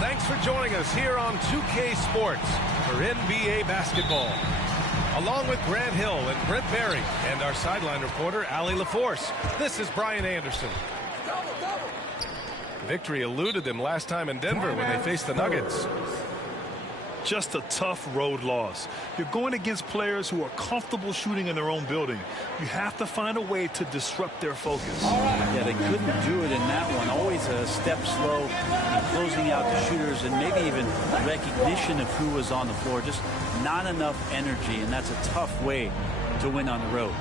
Thanks for joining us here on 2K Sports for NBA basketball. Along with Grant Hill and Brent Berry and our sideline reporter, Allie LaForce, this is Brian Anderson. Victory eluded them last time in Denver when they faced the Nuggets. Just a tough road loss. You're going against players who are comfortable shooting in their own building. You have to find a way to disrupt their focus. Yeah, they couldn't do it in that one. Always a step slow in closing out the shooters and maybe even recognition of who was on the floor. Just not enough energy, and that's a tough way to win on the road.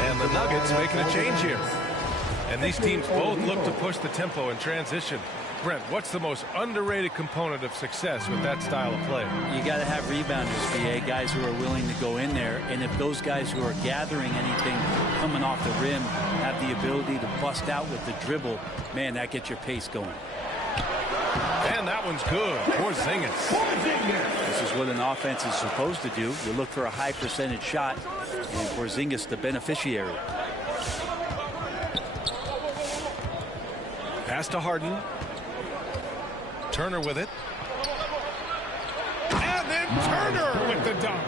And the Nuggets making a change here. And these teams both look to push the tempo in transition. Brent, what's the most underrated component of success with that style of play? You got to have rebounders, VA, guys who are willing to go in there. And if those guys who are gathering anything coming off the rim have the ability to bust out with the dribble, man, that gets your pace going. And that one's good. Porzingis. This is what an offense is supposed to do. You look for a high percentage shot, and Porzingis the beneficiary. Pass to Harden. Turner with it. And then Turner with the dunk.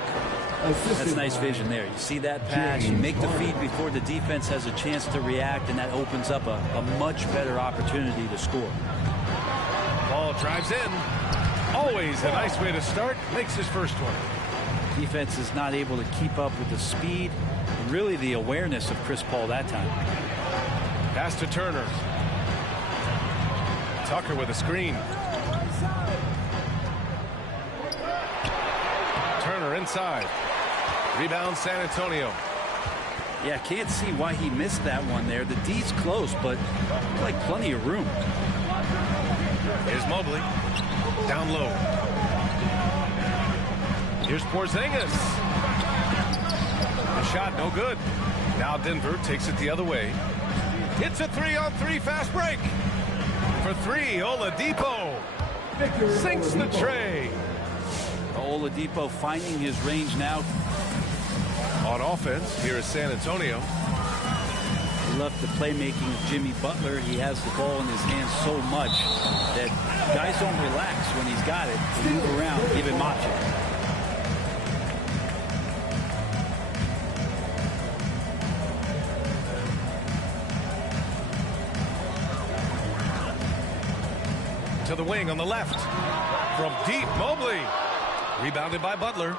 That's nice vision there. You see that pass, you make the feed before the defense has a chance to react, and that opens up a much better opportunity to score. Ball drives in. Always a nice way to start. Makes his first one. Defense is not able to keep up with the speed and really the awareness of Chris Paul that time. Pass to Turner. Tucker with a screen. Turner inside. Rebound San Antonio. Yeah, can't see why he missed that one there. The D's close, but like plenty of room. Here's Mobley. Down low. Here's Porzingis. The shot no good. Now Denver takes it the other way. Hits a 3-on-3 fast break. For three, Oladipo sinks the tray. Oladipo finding his range now. On offense, here is San Antonio. I love the playmaking of Jimmy Butler. He has the ball in his hands so much that guys don't relax when he's got it. They move around, give him options. To the wing on the left. From deep, Mobley. Rebounded by Butler.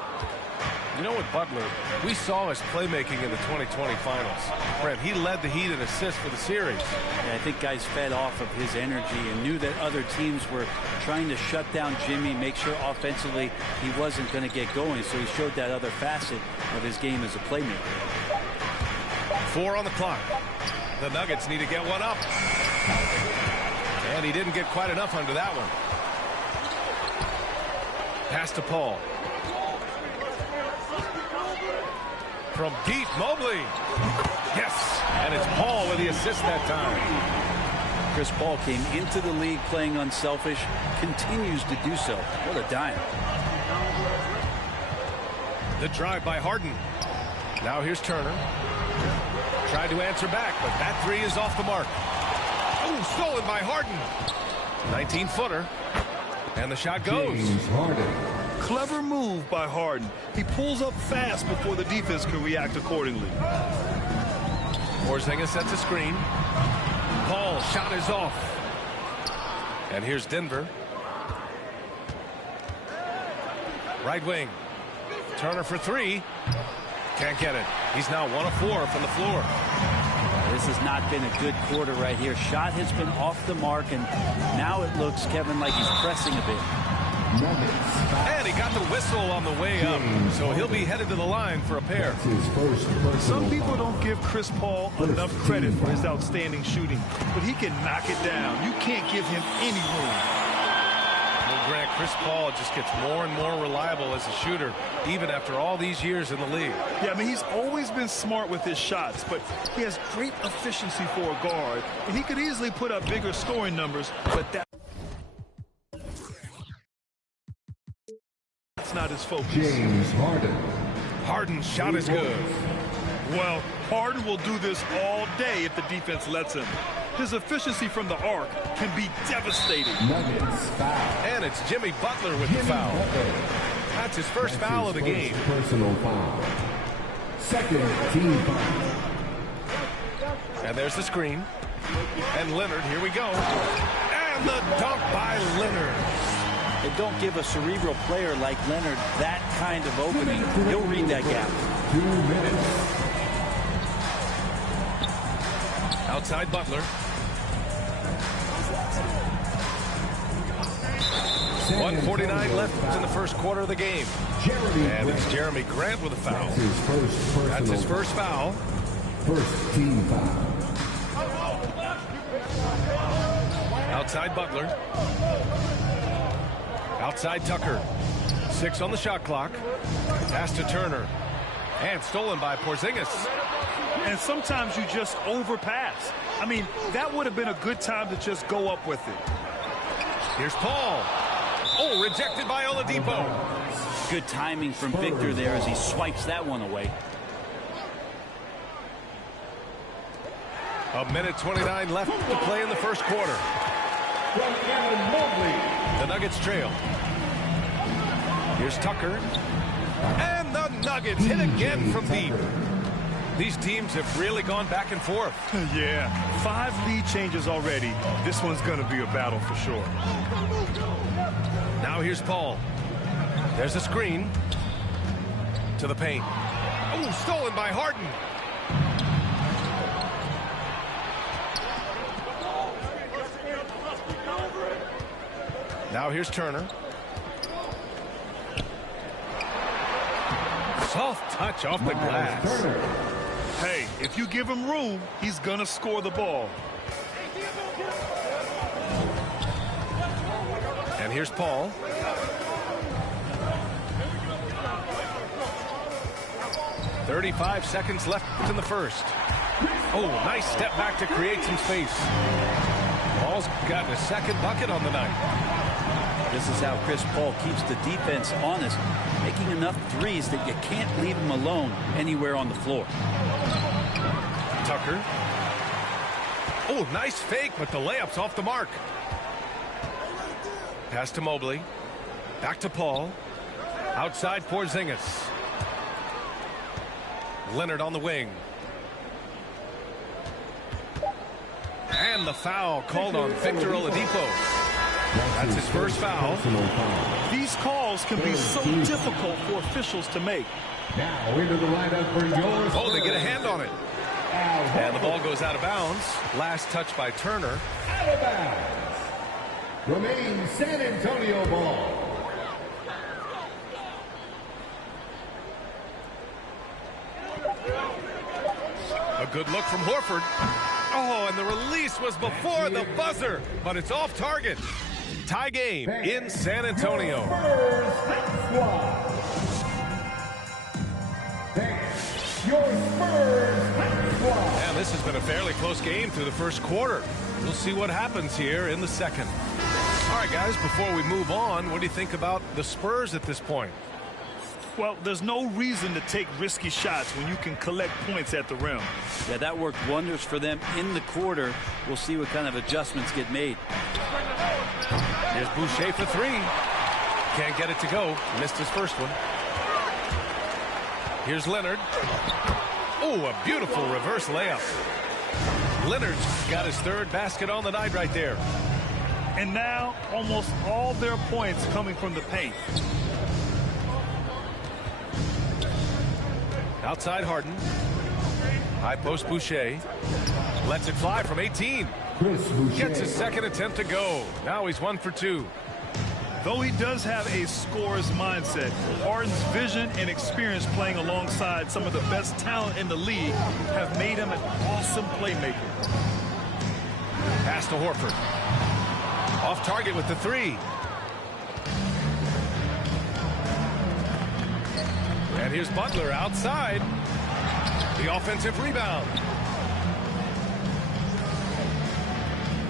You know what, Butler, we saw his playmaking in the 2020 finals. Brent, he led the Heat in assists for the series. Yeah, I think guys fed off of his energy and knew that other teams were trying to shut down Jimmy, make sure offensively he wasn't going to get going. So he showed that other facet of his game as a playmaker. 4 on the clock. The Nuggets need to get one up. And he didn't get quite enough under that one. Pass to Paul. From deep, Mobley. Yes, and it's Paul with the assist that time. Chris Paul came into the league playing unselfish, continues to do so. What a dime. The drive by Harden. Now here's Turner. Tried to answer back, but that three is off the mark. Oh, stolen by Harden. 19-footer. And the shot goes. Clever move by Harden. He pulls up fast before the defense can react accordingly. Porzingis sets a screen. Paul's shot is off. And here's Denver. Right wing. Turner for three. Can't get it. He's now 1 of 4 from the floor. This has not been a good quarter right here. Shot has been off the mark, and now it looks, Kevin, like he's pressing a bit. And he got the whistle on the way up, so he'll be headed to the line for a pair. Some people don't give Chris Paul enough credit for his outstanding shooting, but he can knock it down. You can't give him any room. Well, Grant, Chris Paul just gets more and more reliable as a shooter, even after all these years in the league. Yeah, I mean, he's always been smart with his shots, but he has great efficiency for a guard, and he could easily put up bigger scoring numbers, but that's not his focus. James Harden. Harden's shot is good. Well, Harden will do this all day if the defense lets him. His efficiency from the arc can be devastating. Nuggets foul. And it's Jimmy Butler with the foul. That's his first foul of the game. Personal foul. Second team foul. And there's the screen. And Leonard, here we go. And the dunk by Leonard. They don't give a cerebral player like Leonard that kind of opening. He'll read that gap. 2 minutes. Outside Butler. 1:49 left in the first quarter of the game. And it's Jeremy Grant with a foul. That's his first foul. First team foul. Outside Butler. Outside Tucker. 6 on the shot clock. Pass to Turner. And stolen by Porzingis. And sometimes you just overpass. I mean, that would have been a good time to just go up with it. Here's Paul. Oh, rejected by Oladipo. Good timing from Victor there as he swipes that one away. A minute 29 left to play in the first quarter. The Nuggets trail. Here's Tucker. And the Nuggets hit again from deep. These teams have really gone back and forth. Yeah, 5 lead changes already. This one's going to be a battle for sure. Now here's Paul. There's a screen. To the paint. Oh, stolen by Harden. Now here's Turner. Soft touch off the glass. Hey, if you give him room, he's going to score the ball. And here's Paul. .35 seconds left in the first. Oh, nice step back to create some space. Paul's gotten a second bucket on the night. This is how Chris Paul keeps the defense honest, making enough threes that you can't leave him alone anywhere on the floor. Tucker. Oh, nice fake, but the layup's off the mark. Pass to Mobley. Back to Paul. Outside Porzingis. Leonard on the wing. And the foul called on Victor Oladipo. That's his first foul. These calls can be so difficult for officials to make. Now into the lineup for yours. Oh, they get a hand on it. And the ball goes out of bounds. Last touch by Turner. Out of bounds. Remains San Antonio ball. A good look from Horford. Oh, and the release was before the buzzer, but it's off target. Tie game in San Antonio. Your Spurs squad. And this has been a fairly close game through the first quarter. We'll see what happens here in the second. All right, guys, before we move on, what do you think about the Spurs at this point? Well, there's no reason to take risky shots when you can collect points at the rim. Yeah, that worked wonders for them in the quarter. We'll see what kind of adjustments get made. Here's Boucher for three. Can't get it to go. Missed his first one. Here's Leonard. Oh, a beautiful reverse layup. Leonard's got his third basket on the night right there. And now almost all their points coming from the paint. Outside Harden. High post Boucher. Lets it fly from 18. Gets his second attempt to go. Now he's 1 for 2. Though he does have a scorer's mindset, Harden's vision and experience playing alongside some of the best talent in the league have made him an awesome playmaker. Pass to Horford. Off target with the three. And here's Butler outside. The offensive rebound.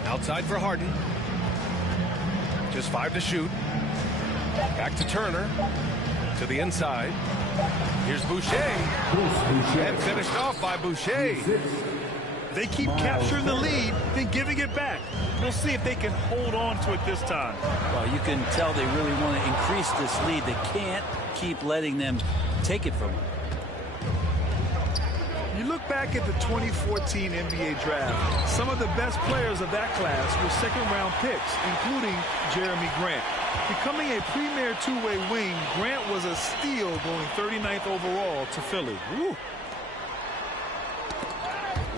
Outside for Harden. Just 5 to shoot. Back to Turner. To the inside. Here's Boucher. And finished off by Boucher. They keep capturing the lead, then giving it back. We'll see if they can hold on to it this time. Well, you can tell they really want to increase this lead. They can't keep letting them take it from them. You look back at the 2014 NBA draft, some of the best players of that class were second-round picks, including Jeremy Grant. Becoming a premier two-way wing, Grant was a steal going 39th overall to Philly. Woo.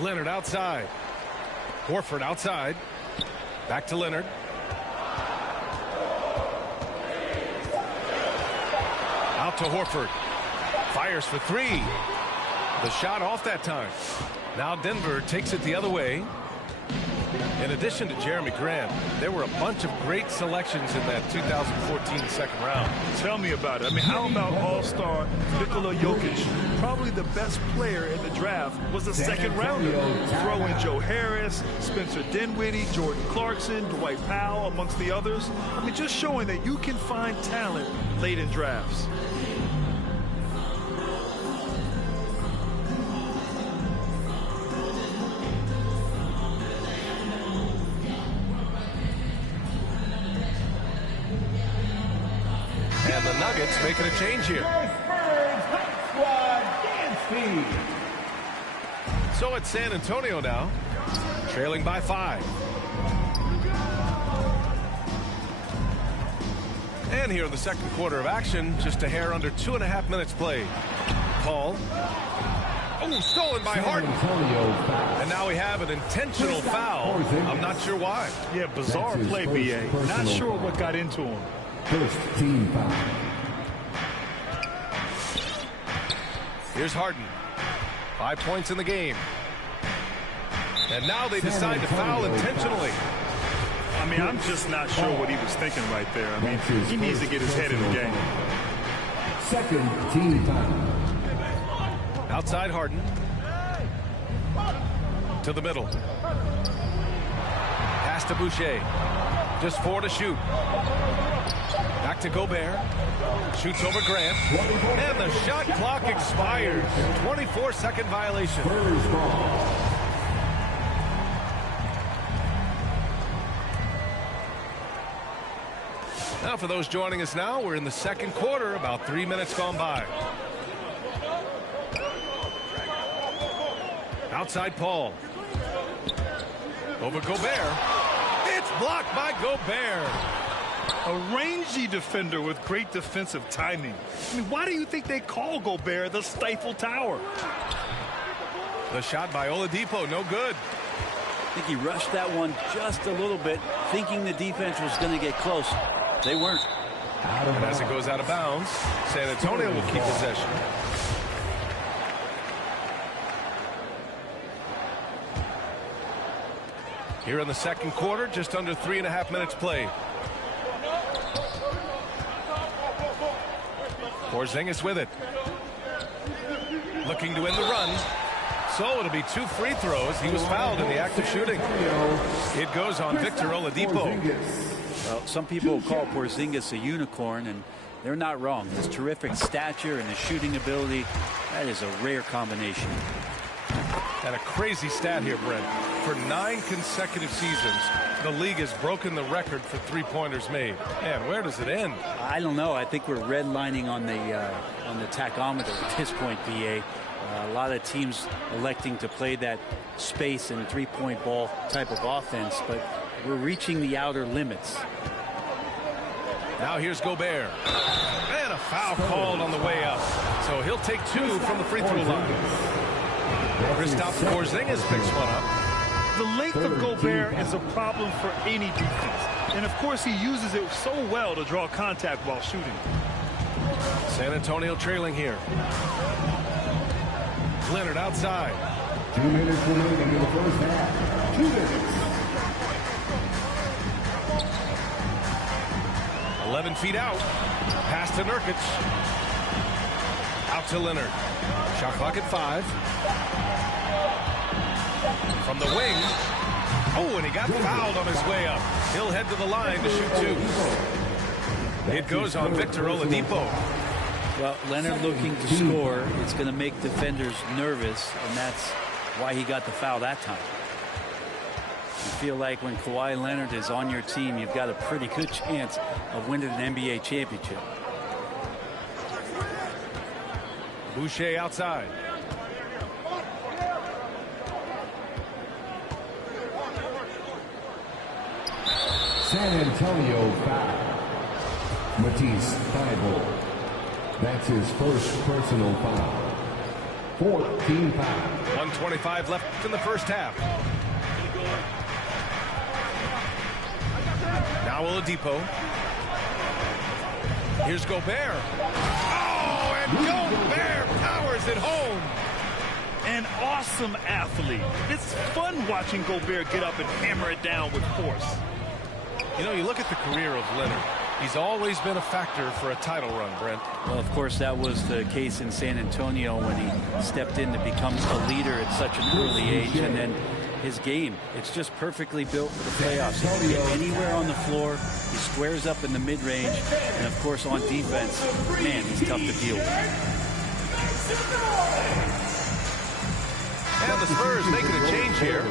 Leonard outside. Horford outside. Back to Leonard. Out to Horford. Fires for three. The shot off that time. Now Denver takes it the other way. In addition to Jeremy Grant, there were a bunch of great selections in that 2014 second round. Tell me about it. I mean, how about all-star Nikola Jokic? Probably the best player in the draft was a second rounder. Throw in Joe Harris, Spencer Dinwiddie, Jordan Clarkson, Dwight Powell, amongst the others. I mean, just showing that you can find talent late in drafts. And the Nuggets making a change here. So it's San Antonio now, trailing by 5. And here in the second quarter of action, just a hair under 2.5 minutes played. Paul. Oh, stolen by Harden. And now we have an intentional foul. I'm not sure why. Yeah, bizarre play, BA. Not sure what got into him. First team foul. Here's Harden. 5 points in the game. And now they decide to foul intentionally. I mean, I'm just not sure what he was thinking right there. I mean, he needs to get his head in the game. Second team foul. Outside Harden. To the middle. Pass to Boucher. Just 4 to shoot. Back to Gobert. Shoots over Grant. And the shot clock expires. 24-second violation. Now, for those joining us now, we're in the second quarter, about 3 minutes gone by. Outside Paul. Over Gobert. It's blocked by Gobert. A rangy defender with great defensive timing. I mean, why do you think they call Gobert the Stifle Tower? The shot by Oladipo, no good. I think he rushed that one just a little bit, thinking the defense was going to get close. They weren't. And as it goes out of bounds, San Antonio will keep possession. Here in the second quarter, just under 3.5 minutes played. Porzingis with it. Looking to end the run. So it'll be 2 free throws. He was fouled in the act of shooting. It goes on Victor Oladipo. Well, some people call Porzingis a unicorn, and they're not wrong. His terrific stature and his shooting ability, that is a rare combination. And a crazy stat here, Brent. For 9 consecutive seasons, the league has broken the record for three-pointers made. Man, where does it end? I don't know. I think we're redlining on the tachometer at this point, BA. A lot of teams electing to play that space and three-point ball type of offense, but we're reaching the outer limits. Now here's Gobert. And a foul called on the way up. So he'll take 2 from the free throw line. Kristaps Porzingis picks one up. The length of Gobert is a problem for any defense. And, of course, he uses it so well to draw contact while shooting. San Antonio trailing here. Leonard outside. 2 minutes remaining in the first half. 2 minutes. 11 feet out. Pass to Nurkic. Out to Leonard. Shot clock at 5. From the wing. Oh, and he got fouled on his way up. He'll head to the line to shoot 2. It goes on Victor Oladipo. Well, Leonard looking to score. It's going to make defenders nervous, and that's why he got the foul that time. You feel like when Kawhi Leonard is on your team, you've got a pretty good chance of winning an NBA championship. Boucher outside. San Antonio foul. Matisse Thybulle. That's his first personal foul. 14 fouls. 1:25 left in the first half. Now Oladipo. Here's Gobert. Oh, and Gobert powers it home. An awesome athlete. It's fun watching Gobert get up and hammer it down with force. You know, you look at the career of Leonard. He's always been a factor for a title run, Brent. Well, of course, that was the case in San Antonio when he stepped in to become a leader at such an early age. And then his game, it's just perfectly built for the playoffs. He can get anywhere on the floor. He squares up in the mid-range. And, of course, on defense, man, he's tough to deal with. And the Spurs making a change here.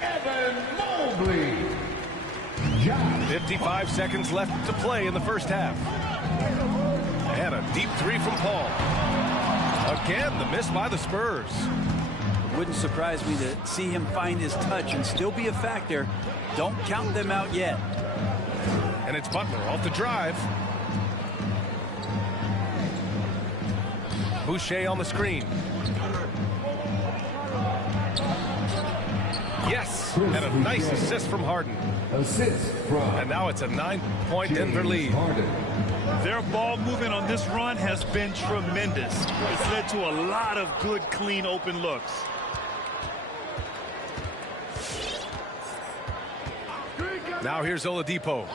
Evan Mobley. 55 seconds left to play in the first half. And a deep 3 from Paul. Again, the miss by the Spurs. It wouldn't surprise me to see him find his touch and still be a factor. Don't count them out yet. And it's Butler off the drive. Boucher on the screen. Yes, and a nice assist from Harden. Assist from. And now it's a 9-point Denver lead. Their ball movement on this run has been tremendous. It's led to a lot of good, clean, open looks. Now here's Oladipo.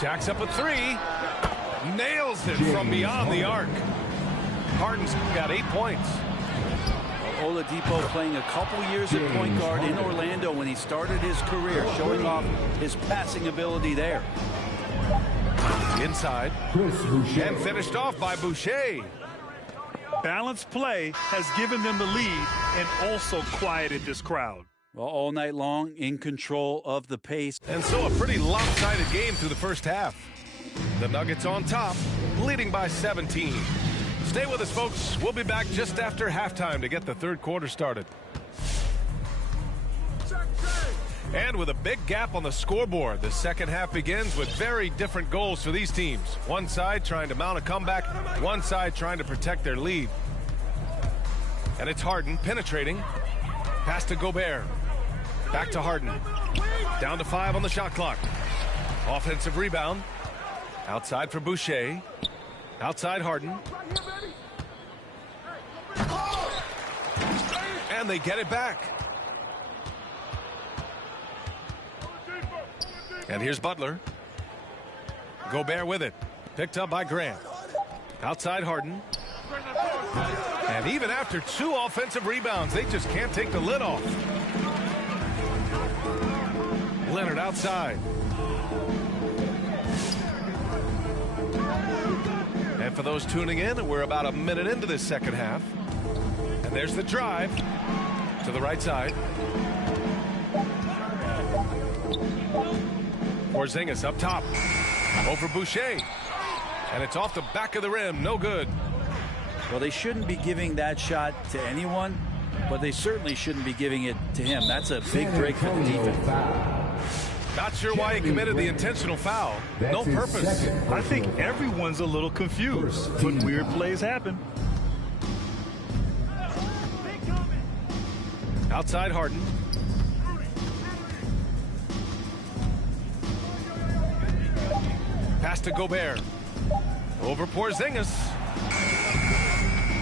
Jacks up a 3. Nails it from beyond the arc. Harden's got 8 points. Oladipo playing a couple years at point guard in Orlando when he started his career, showing off his passing ability there. Inside. And finished off by Boucher. Balanced play has given them the lead and also quieted this crowd. Well, all night long, in control of the pace. And so a pretty lopsided game through the first half. The Nuggets on top, leading by 17. Stay with us, folks. We'll be back just after halftime to get the third quarter started. And with a big gap on the scoreboard, the second half begins with very different goals for these teams. One side trying to mount a comeback, one side trying to protect their lead. And it's Harden penetrating. Pass to Gobert. Back to Harden. Down to 5 on the shot clock. Offensive rebound. Outside for Boucher. Outside Harden. And they get it back. And here's Butler. Gobert with it. Picked up by Grant. Outside Harden. And even after 2 offensive rebounds, they just can't take the lid off. Leonard outside. And for those tuning in, we're about a minute into this second half. And there's the drive to the right side. Porzingis up top. Over Boucher. And it's off the back of the rim. No good. Well, they shouldn't be giving that shot to anyone, but they certainly shouldn't be giving it to him. That's a big break for the defense. Not sure why he committed the intentional foul. No purpose. I think everyone's a little confused, but weird plays happen. Outside Harden. Pass to Gobert. Over Porzingis.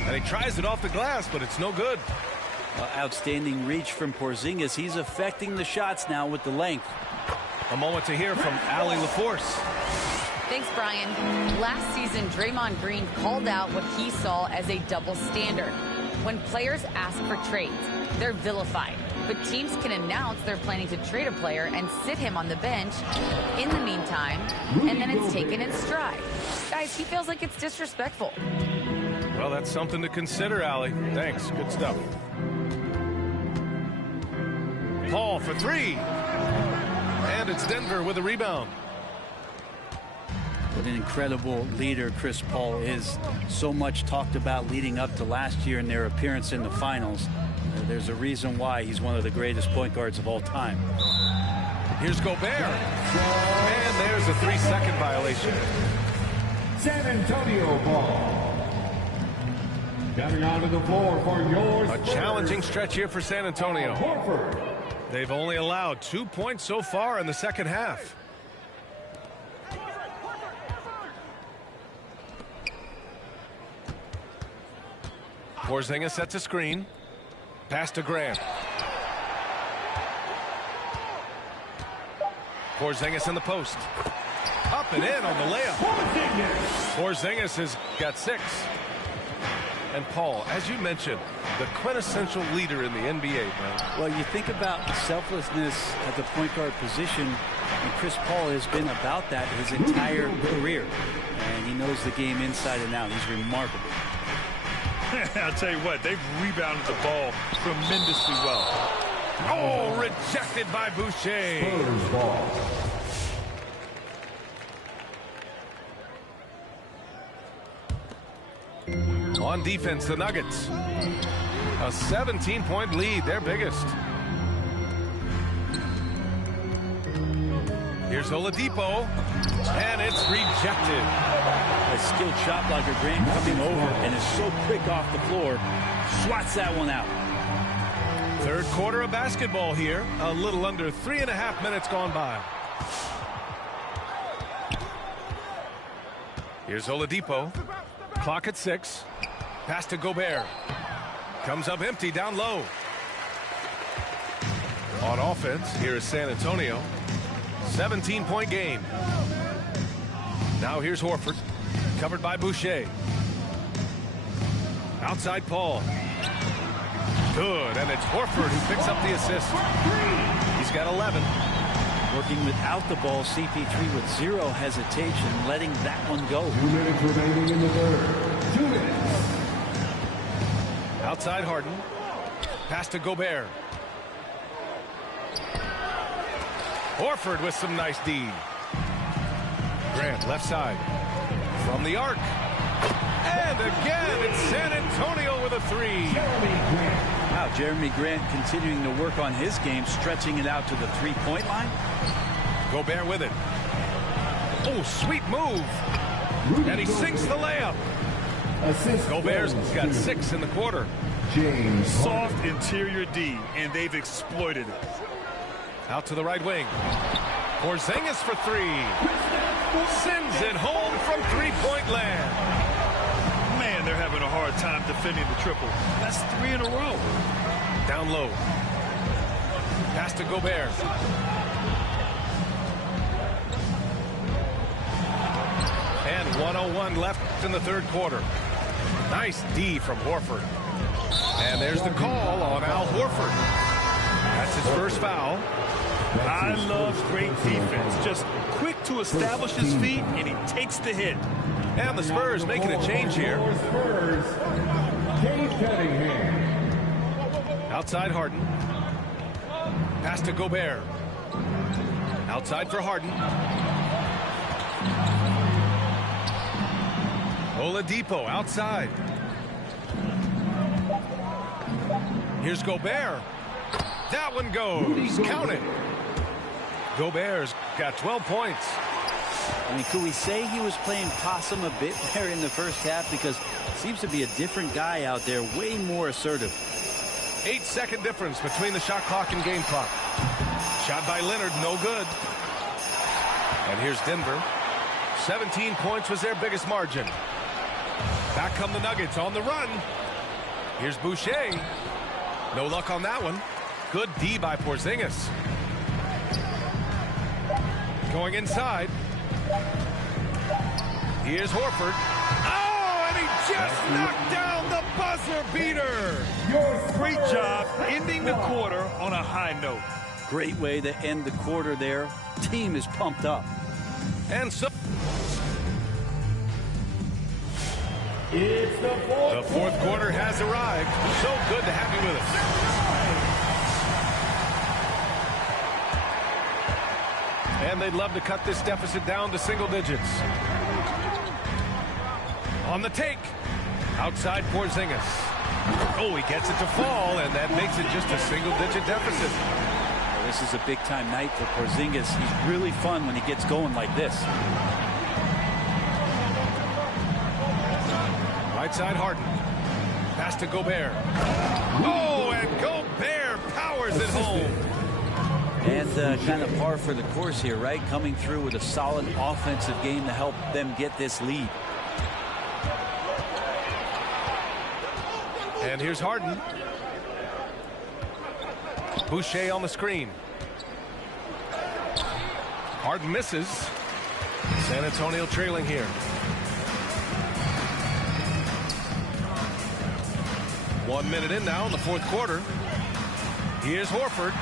And he tries it off the glass, but it's no good. Outstanding reach from Porzingis. He's affecting the shots now with the length. A moment to hear from Allie LaForce. Thanks, Brian. Last season, Draymond Green called out what he saw as a double standard. When players ask for trades, they're vilified. But teams can announce they're planning to trade a player and sit him on the bench in the meantime, and then it's taken in stride. Guys, he feels like it's disrespectful. Well, that's something to consider, Allie. Thanks. Good stuff. Paul for 3. And it's Denver with a rebound. What an incredible leader Chris Paul is. So much talked about leading up to last year and their appearance in the finals. There's a reason why he's one of the greatest point guards of all time. Here's Gobert. And there's a 3-second violation. San Antonio ball. Coming onto the floor for your A challenging stretch here for San Antonio. Horford. They've only allowed 2 points so far in the second half. Porzingis sets a screen. Pass to Grant. Porzingis in the post. Up and in on the layup. Porzingis has got 6. And Paul, as you mentioned, the quintessential leader in the NBA, man. Well, you think about selflessness at the point guard position, and Chris Paul has been about that his entire career. And he knows the game inside and out. He's remarkable. I'll tell you what, they've rebounded the ball tremendously well. Oh, rejected by Boucher. Spurs ball. On defense, the Nuggets. A 17-point lead, their biggest. Here's Oladipo, and it's rejected. A skilled shot blocker, Grant, coming over and is so quick off the floor. Swats that one out. Third quarter of basketball here. A little under 3.5 minutes gone by. Here's Oladipo. Clock at 6. Pass to Gobert. Comes up empty down low. On offense, here is San Antonio. 17-point game. Now here's Horford. Covered by Boucher. Outside Paul. Good, and it's Horford who picks up the assist. He's got 11. Working without the ball, CP3 with 0 hesitation, letting that one go. 2 minutes remaining in the third. 2 minutes. Outside Harden. Pass to Gobert. Horford with some nice D. Grant, left side. From the arc. And again, it's San Antonio with a three. Wow, Jeremy Grant continuing to work on his game, stretching it out to the three-point line. Gobert with it. Oh, sweet move. And he sinks the layup. Gobert's got 6 in the quarter. Soft interior D, and they've exploited it. Out to the right wing. Porzingis for 3. Sends it home from three-point land. Man, they're having a hard time defending the triple. That's 3 in a row. Down low. Pass to Gobert. And 1:01 left in the third quarter. Nice D from Horford. And there's the call on Al Horford. That's his first foul. I love great defense. Just quick to establish his feet, and he takes the hit. And the Spurs making a change here. Outside Harden. Pass to Gobert. Outside for Harden. Oladipo outside. Here's Gobert. That one goes. Count it. Gobert's got 12 points. I mean, could we say he was playing possum a bit there in the first half? Because it seems to be a different guy out there, way more assertive. 8-second difference between the shot clock and game clock. Shot by Leonard, no good. And here's Denver. 17 points was their biggest margin. Back come the Nuggets on the run. Here's Boucher. No luck on that one. Good D by Porzingis. Going inside. Here's Horford. Oh, and he just knocked down the buzzer beater. Great job ending the quarter on a high note. Great way to end the quarter there. Team is pumped up. And so It's the fourth quarter has arrived. So good to have you with us. And they'd love to cut this deficit down to single digits. On the take. Outside Porzingis. Oh, he gets it to fall, and that makes it just a single-digit deficit. Well, this is a big-time night for Porzingis. He's really fun when he gets going like this. Right side Harden. Pass to Gobert. Oh, and Gobert powers it home. And kind of par for the course here, right? Coming through with a solid offensive game to help them get this lead. And here's Harden. Boucher on the screen. Harden misses. San Antonio trailing here. One minute in now in the fourth quarter. Here's Horford.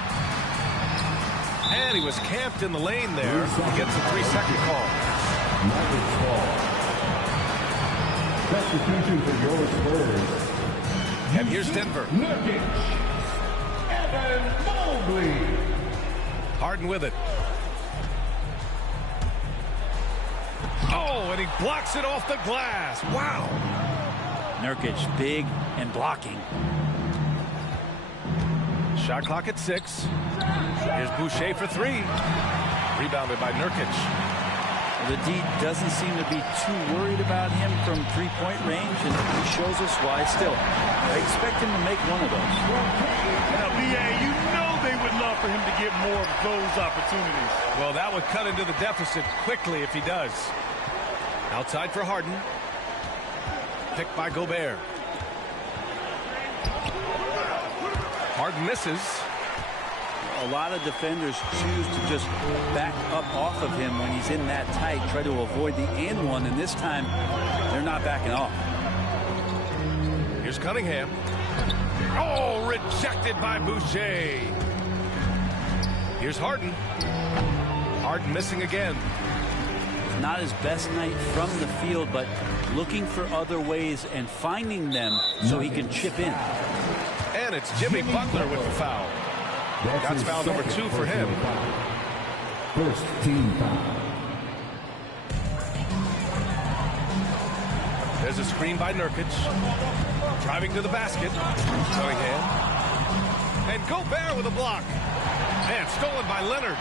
And he was camped in the lane there. He gets a 3-second call. Substitution for your Spurs. And here's Denver. Evan Mobley. Harden with it. Oh, and he blocks it off the glass. Wow. Nurkic big and blocking. Shot clock at 6. Here's Boucher for 3. Rebounded by Nurkic. The D doesn't seem to be too worried about him from three-point range, and he shows us why. Still, I expect him to make one of those. Now, B.A., you know they would love for him to get more of those opportunities. Well, that would cut into the deficit quickly if he does. Outside for Harden. Picked by Gobert. Harden misses. A lot of defenders choose to just back up off of him when he's in that tight, try to avoid the and one, and this time they're not backing off. Here's Cunningham. Oh, rejected by Boucher. Here's Harden. Harden missing again. Not his best night from the field, but looking for other ways and finding them so he can chip in. And it's Jimmy Butler with the foul. That's foul number 2 for him. First team foul. There's a screen by Nurkic. Driving to the basket. Cunningham. And Gobert with a block. And stolen by Leonard.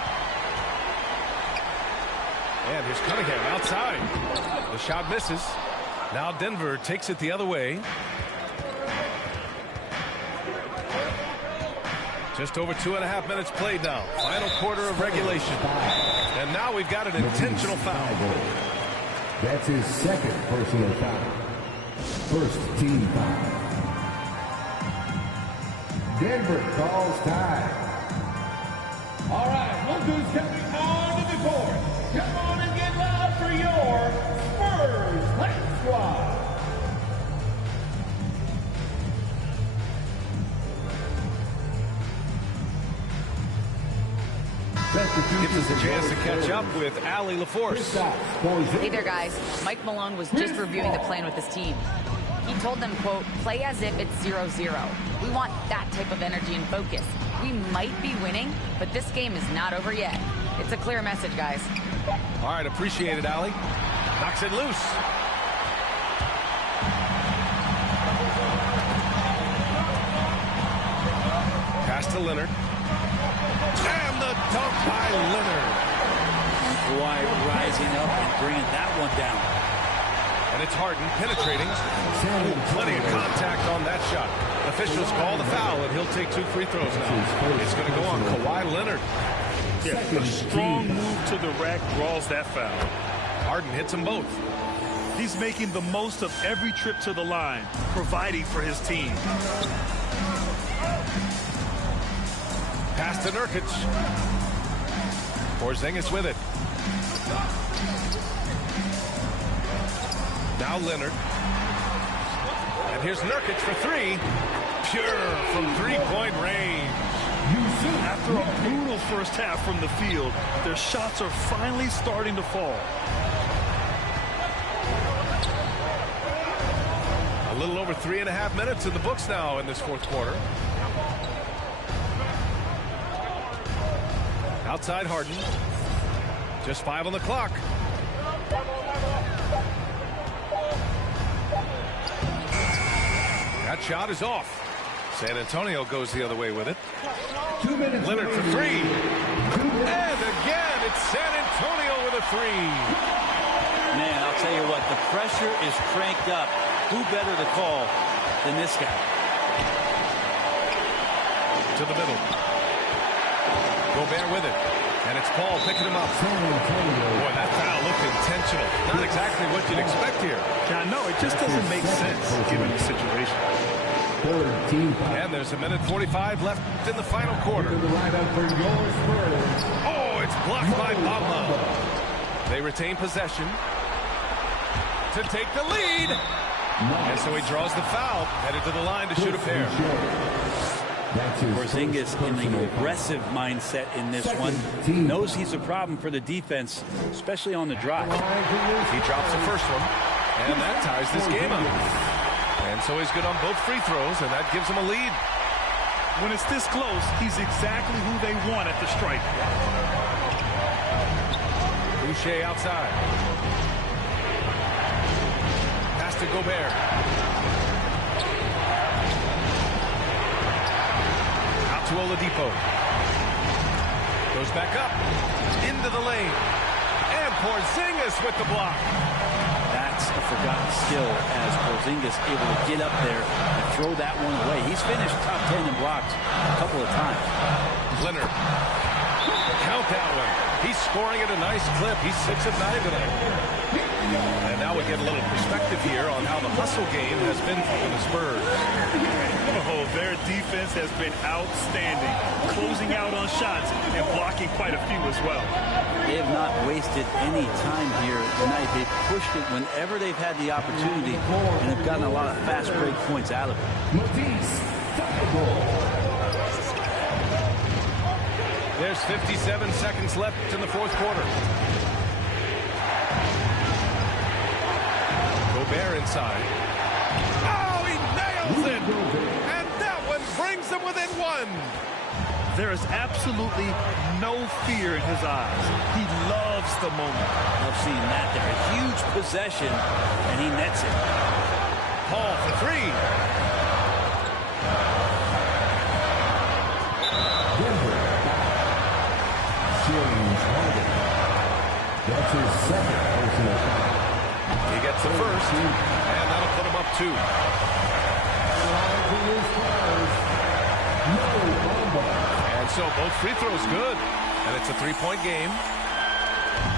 And here's Cunningham outside. The shot misses. Now Denver takes it the other way. Just over 2.5 minutes played now. Final quarter of regulation. And now we've got an intentional foul. That's his second personal foul. First team foul. Denver calls time. All right, look who's coming onto the court. Come on and get loud for your Spurs Hype Squad. Gives us a chance to catch up with Allie LaForce. Hey there, guys. Mike Malone was just reviewing the plan with his team. He told them, quote, play as if it's 0-0. We want that type of energy and focus. We might be winning, but this game is not over yet. It's a clear message, guys. All right, appreciate it, Allie. Knocks it loose. Pass to Leonard. And the dunk by Leonard. Kawhi rising up and bringing that one down. And it's Harden penetrating. Ooh, plenty of contact on that shot. Officials call the foul, and he'll take 2 free throws now. It's going to go on Kawhi Leonard. Yeah, a strong move to the rack draws that foul. Harden hits them both. He's making the most of every trip to the line, providing for his team. Pass to Nurkic. Porzingis with it. Now Leonard. And here's Nurkic for 3. Pure from 3-point range. After a brutal first half from the field, their shots are finally starting to fall. A little over 3.5 minutes in the books now in this fourth quarter. Outside Harden. Just 5 on the clock. That shot is off. San Antonio goes the other way with it. 2 minutes. Leonard for 3. And again, it's San Antonio with a 3. Man, I'll tell you what, the pressure is cranked up. Who better to call than this guy? To the middle. Gobert with it. And it's Paul picking him up. Boy, that foul looked intentional. Not exactly what you'd expect here. Yeah, no, it just doesn't make sense given the situation. And there's 1:45 left in the final quarter. Oh, it's blocked by Bamba. They retain possession to take the lead. And so he draws the foul, headed to the line to shoot a pair. Porzingis in the aggressive mindset in this one. Knows he's a problem for the defense, especially on the drive. He drops the first one, and that ties this game up. And so he's good on both free throws, and that gives him a lead. When it's this close, he's exactly who they want at the stripe. Boucher outside. Pass to Gobert. To Oladipo. Goes back up. Into the lane. And Porzingis with the block. That's a forgotten skill as Porzingis able to get up there and throw that one away. He's finished top 10 in blocks a couple of times. Leonard. Count that one. He's scoring at a nice clip. He's 6 of 9 tonight. And now we get a little perspective here on how the hustle game has been for the Spurs. Oh, their defense has been outstanding, closing out on shots and blocking quite a few as well. They have not wasted any time here tonight. They've pushed it whenever they've had the opportunity and have gotten a lot of fast break points out of it. There's 57 seconds left in the fourth quarter. Gobert inside. Oh, he nails it! And that one brings them within 1. There is absolutely no fear in his eyes. He loves the moment. Love seeing that there. A huge possession, and he nets it. Paul for three. That's his second personal foul. He gets the first, and that'll put him up 2. And so both free throws good, and it's a 3-point game.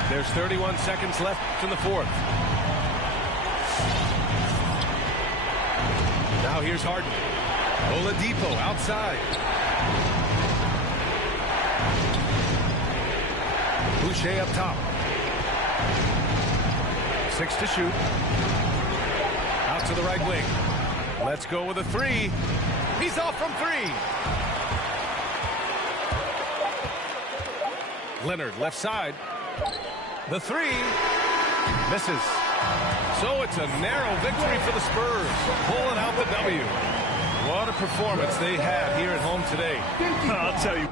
There's 31 seconds left in the fourth. Now here's Harden. Oladipo outside. Boucher up top. 6 to shoot. Out to the right wing. Let's go with a 3. He's off from 3. Leonard left side. The 3 misses. So it's a narrow victory for the Spurs, pulling out the W. What a performance they had here at home today. I'll tell you